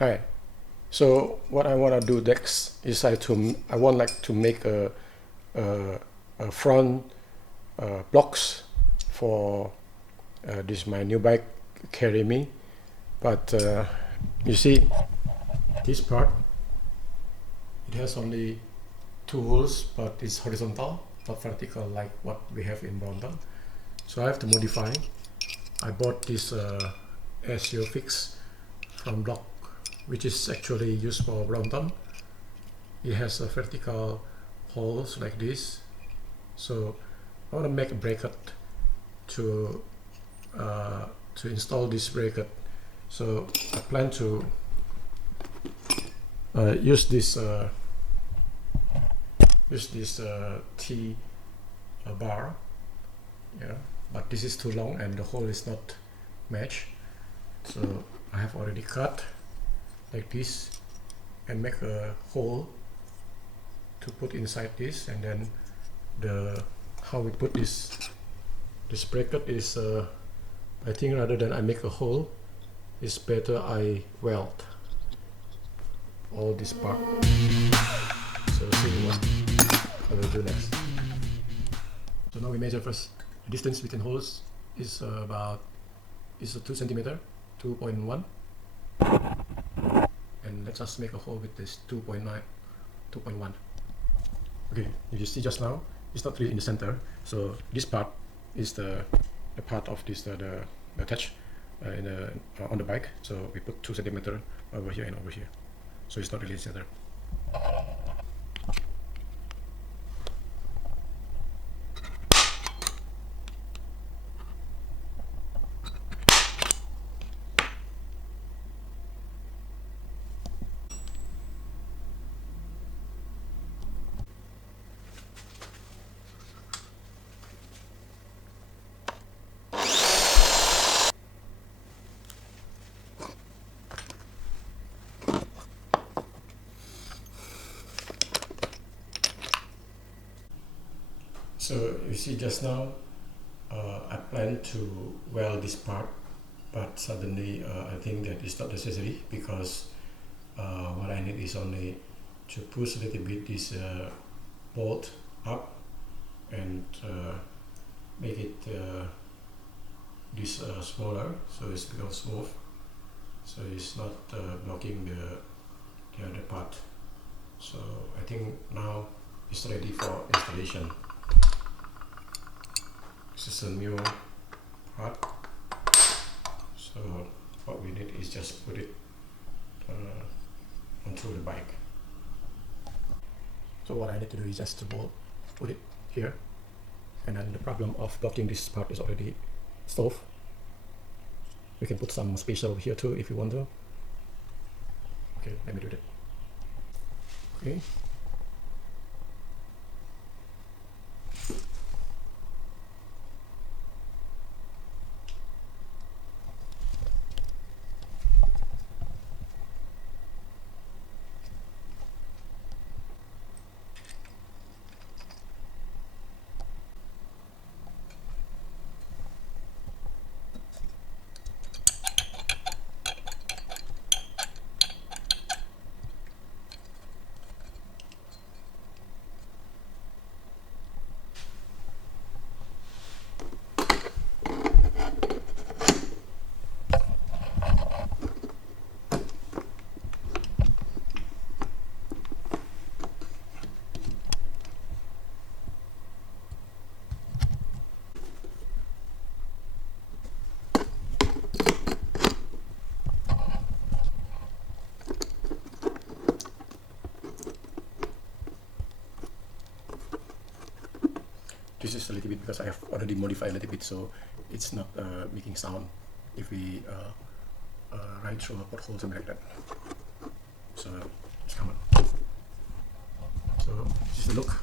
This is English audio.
Hi. So what I want to do next is I want like to make a front blocks for this my new bike Carryme, but you see this part, it has only 2 holes, but it's horizontal, not vertical like what we have in Brompton. So I have to modify. I bought this SEO fix from block, which is actually used for Brompton. It has a vertical holes like this. So I want to make a bracket to install this bracket. So I plan to use this T bar, yeah, but this is too long and the hole is not matched. So I have already cut like this and make a hole to put inside this, and then how we put this bracket is I think rather than I make a hole, it's better I weld all this part. So see what I will do next. So now we measure first. The distance between holes is about 2 centimeter, 2.1, and let's just make a hole with this 2.1. Okay, if you see just now, it's not really in the center, so this part is the part of this the attach on the bike. So we put 2 centimeter over here and over here, so it's not really in the center. So you see just now, I plan to weld this part, but suddenly I think that it's not necessary, because what I need is only to push a little bit this bolt up and make it this smaller, so it's becomes smooth, so it's not blocking the other part. So I think now it's ready for installation. This is a new part, so what we need is just put it onto the bike. So what I need to do is just to put it here, and then the problem of blocking this part is already solved. We can put some spacer over here too if you want to. Okay, let me do that. Okay. This is a little bit because I have already modified a little bit, so it's not making sound if we ride through a pothole, something like that. So it's common. So this is the look.